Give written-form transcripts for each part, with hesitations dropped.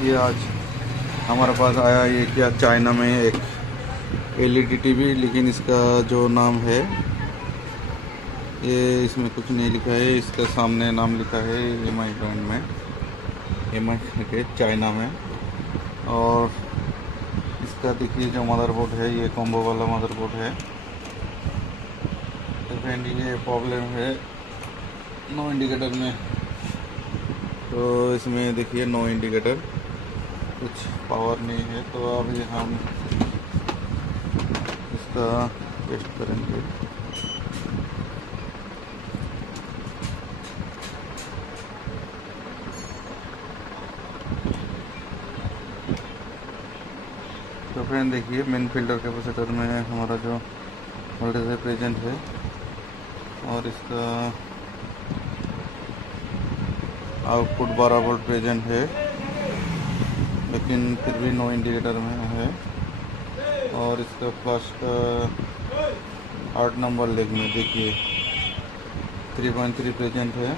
देखिए आज हमारे पास आया ये क्या चाइना में एक एलईडी टीवी, लेकिन इसका जो नाम है ये इसमें कुछ नहीं लिखा है। इसका सामने नाम लिखा है एमआई ब्रांड में, एमआई के चाइना में। और इसका देखिए जो मदरबोर्ड है ये कॉम्बो वाला मदरबोर्ड है। तो फ्रेंड ये प्रॉब्लम है नो इंडिकेटर में। तो इसमें देखिए नो इंडिकेटर, कुछ पावर नहीं है। तो अभी हम इसका टेस्ट करेंगे। तो फ्रेंड देखिए मेन फिल्टर कैपेसिटर में हमारा जो वोल्टेज है प्रेजेंट है, और इसका आउटपुट 12 वोल्ट प्रेजेंट है, लेकिन फिर भी नो इंडिकेटर में है। और इसका फ्लैश का 8 नंबर लेग में देखिए 3.3 प्रेजेंट है।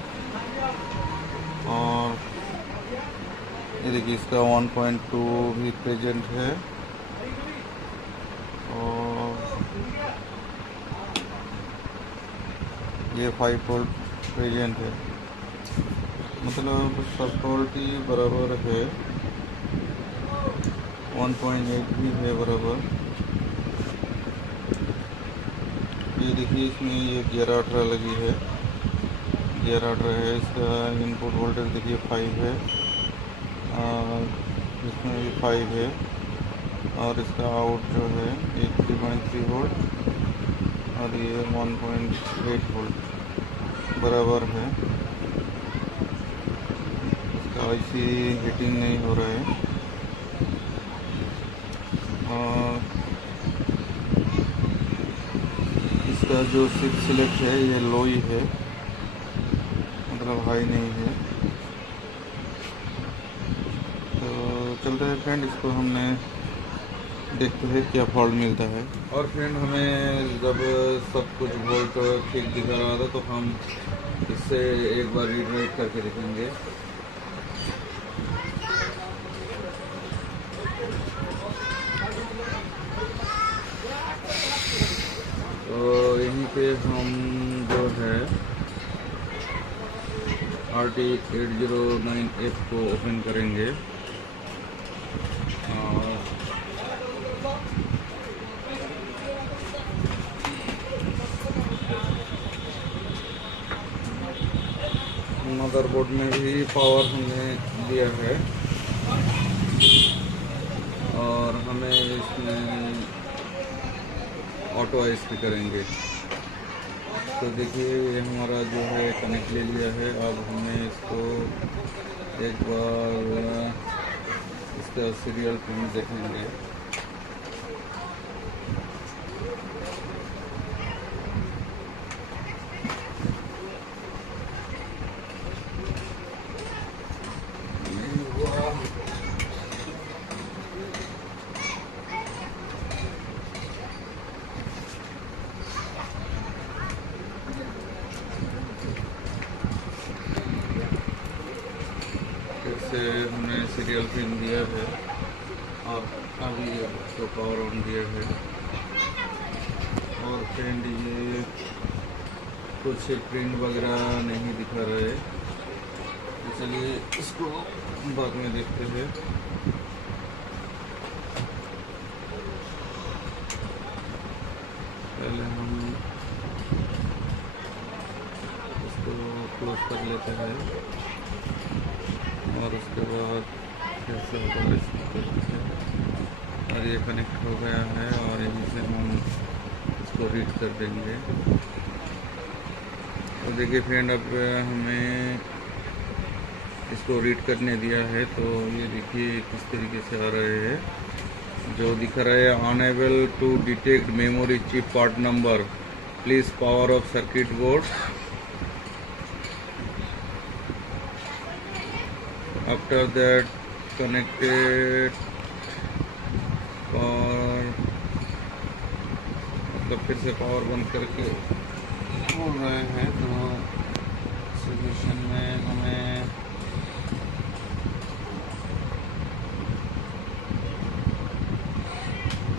और ये देखिए इसका 1.2 भी प्रेजेंट है। और ये 5 वोल्ट प्रेजेंट है, मतलब सब क्वालिटी बराबर है। 1.8 भी है बराबर। ये देखिए इसमें ये 11-18 लगी है, 11-18 है। इसका इनपुट वोल्टेज देखिए 5 है, और इसमें भी 5 है। और इसका आउट जो है ये 3.3 वोल्ट और ये 1.8 वोल्ट बराबर है। इसका आईसी हीटिंग नहीं हो रहा है। और इसका जो सिप सिलेक्ट है ये लो ही है, मतलब हाई नहीं है। तो चलते हैं फ्रेंड, इसको हमने देखते हैं क्या फॉल्ट मिलता है। और फ्रेंड हमें जब सब कुछ वोल्ट ठीक दिख रहा था तो हम इससे एक बार रीड करके देखेंगे। तो यहीं पे हम जो है RT809F को ओपन करेंगे। और मदरबोर्ड में भी पावर हमने दिया है, और हमें इसमें ऑटो आइस भी करेंगे। तो देखिए ये हमारा जो है कनेक्ट ले लिया है। अब हमें इसको एक बार इसका सीरियल पिन देखेंगे। से हमने सीरियल पिन दिया है, और अभी इसको पावर ऑन दिया है। और फ्रेंड ये कुछ प्रिंट वगैरह नहीं दिखा रहा है, तो चलिए इसको बाद में देखते हैं। पहले हम इसको क्लोज कर लेते हैं, और उसके बाद फिर से और ये कनेक्ट हो गया है, और यहीं से हम इसको रीड कर देंगे। तो देखिए फ्रेंड अब हमें इसको रीड करने दिया है, तो ये देखिए किस तरीके से आ रहे हैं। जो दिख रहा है unable to detect memory chip part number, please power off circuit board. After that connected और मतलब फिर से पावर बंद करके बोल रहे हैं। तो सोल्यूशन में हमें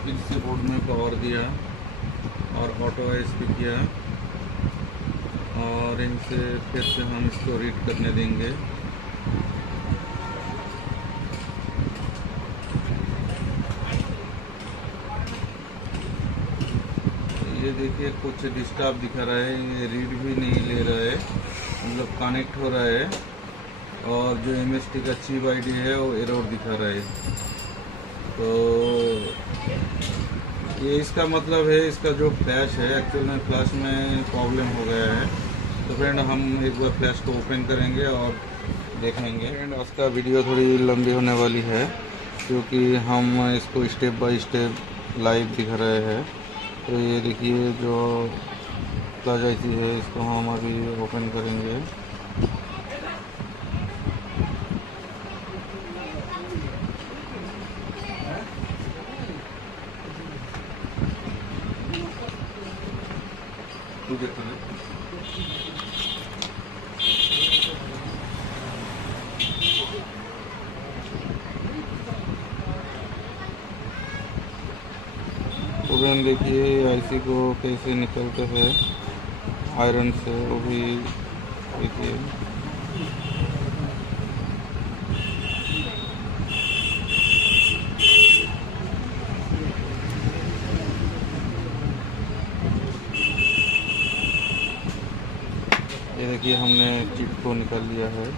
फिर से बोर्ड में पावर दिया और ऑटो आइस भी किया और इनसे फिर से हम इसको रीड करने देंगे। ये देखिए कुछ डिस्टर्ब दिखा रहा है, ये रीड भी नहीं ले रहा है, मतलब कनेक्ट हो रहा है और जो एमएसटी का चिप आईडी है वो एरर दिखा रहा है। तो ये इसका मतलब है इसका जो फ्लैश है एक्चुअल में फ्लैश में प्रॉब्लम हो गया है। तो फ्रेंड हम एक बार फ्लैश को ओपन करेंगे और देखेंगे। फ्रेंड आज का वीडियो थोड़ी लंबी होने वाली है क्योंकि हम इसको स्टेप बाय स्टेप लाइव दिखा रहे हैं। तो ये देखिए जो फ्लैश आईसी है इसको हम अभी ओपन करेंगे। तो देखिए आईसी को कैसे निकलते हैं आयरन से, वो भी देखिए। ये देखिए हमने चिप को निकाल लिया है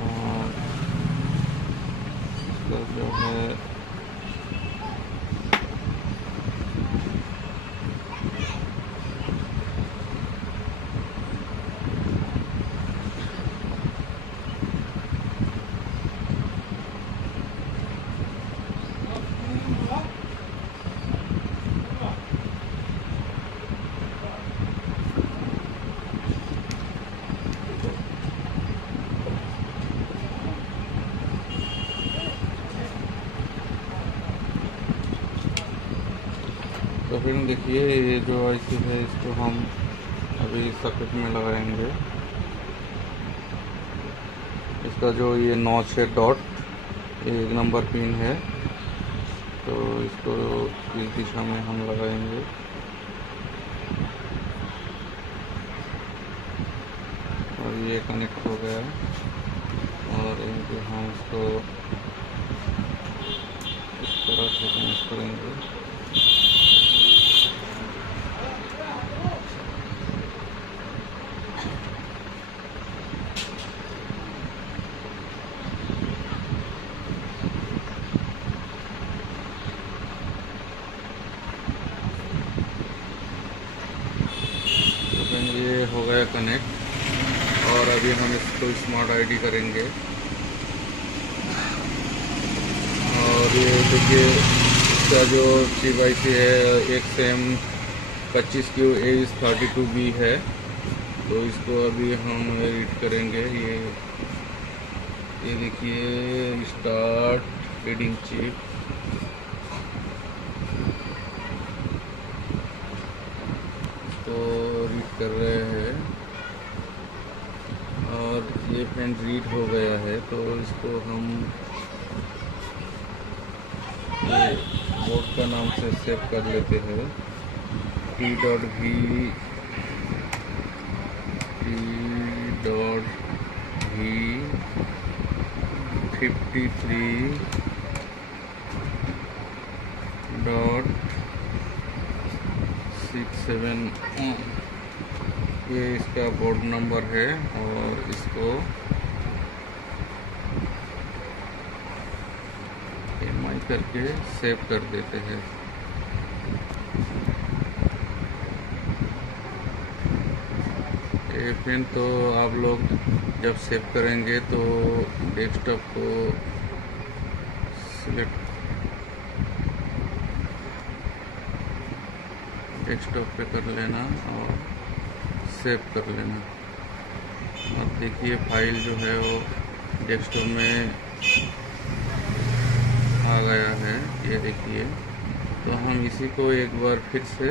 और इसका जो है तो फिर देखिए ये जो आईसी है इसको हम अभी सॉकेट में लगाएंगे। इसका जो ये नॉच है डॉट, ये 1 नंबर पिन है, तो इसको इस दिशा में हम लगाएंगे। और ये कनेक्ट हो गया और इनको हम इसको इस तरह से कनेक्ट करेंगे। ये हो गया कनेक्ट और अभी हम इसको स्मार्ट आईडी करेंगे। और ये देखिए इसका जो चिप आईसी है XM25Q32B है, तो इसको अभी हम रीड करेंगे। ये देखिए स्टार्ट रीडिंग चिप, तो रीड कर रहे हैं और ये फ्रेंड रीड हो गया है। तो इसको हम ये बोर्ड का नाम से सेव कर लेते हैं, T.V 53.67 ये इसका बोर्ड नंबर है। और इसको MI करके सेव कर देते हैं। ये फिर तो आप लोग जब सेव करेंगे तो डेस्कटॉप को सिलेक्ट, डेस्कटॉप पे कर लेना और सेव कर लेना। अब देखिए फाइल जो है वो डेस्कटॉप में आ गया है, ये देखिए। तो हम इसी को एक बार फिर से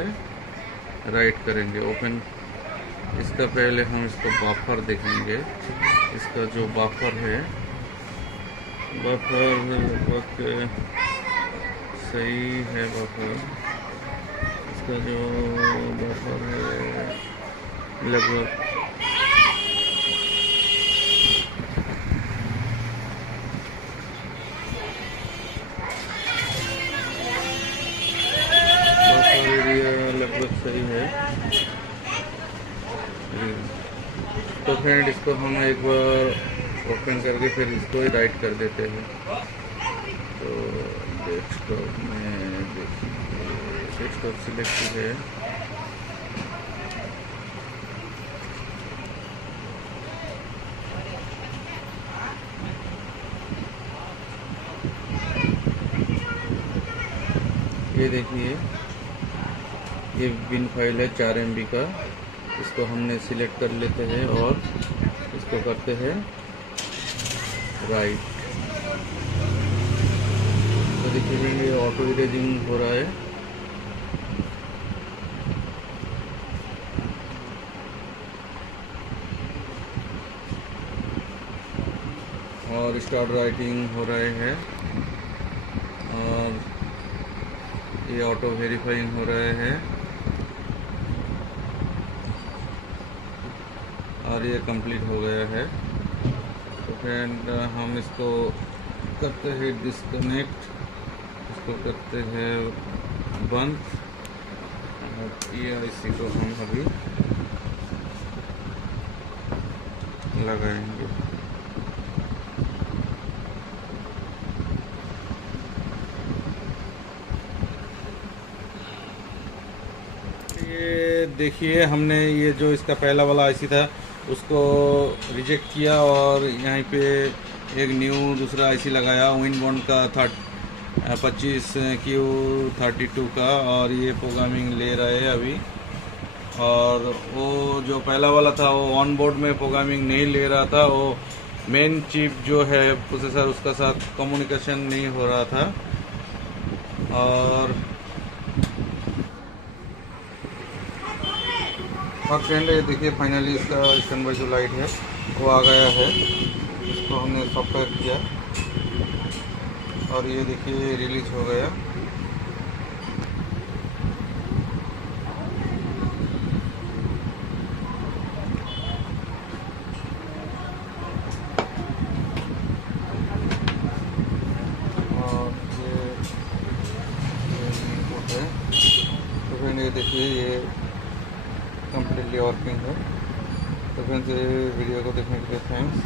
राइट करेंगे ओपन। इसका पहले हम इसको बफर देखेंगे। इसका जो बफर है, बफर लगभग सही है बफर। इसका जो बफर है लगभग लगभग सही है। तो फ्रेंड इसको हम एक बार ओपन करके फिर इसको ही राइट कर देते हैं। तो डेस्कटॉप में डेस्कटॉप सिलेक्ट है। ये देखिए ये बिन फाइल है 4 MB का। इसको हमने सिलेक्ट कर लेते हैं और इसको करते हैं राइट। तो देखिए ये ऑटो इरेजिंग हो रहा है। और स्टार्ट राइटिंग हो रहे हैं और ये ऑटो वेरीफाइंग हो रहे हैं और ये कंप्लीट हो गया है। तो फ्रेंड हम इसको करते हैं डिस्कनेक्ट, इसको करते हैं बंद और ये इसी को हम अभी लगाएंगे। ये देखिए हमने ये जो इसका पहला वाला आईसी था उसको रिजेक्ट किया और यहाँ पे एक न्यू दूसरा आईसी लगाया विनबॉन्ड का था 25Q32 का। और ये प्रोग्रामिंग ले रहे हैं अभी। और वो जो पहला वाला था वो ऑन बोर्ड में प्रोग्रामिंग नहीं ले रहा था, वो मेन चिप जो है प्रोसेसर उसका साथ कम्युनिकेशन नहीं हो रहा था। और फ्रेंड ये देखिए फाइनली इसका स्टैंडबाई जो लाइट है वो आ गया है। इसको हमने सॉफ्टवेयर किया और ये देखिए रिलीज हो गया। और ये इनपुट है। तो फ्रेंड ये देखिए ये कंप्लीटली वर्किंग है। तो फ्रेंड्स ये वीडियो को देखने के लिए थैंक्स।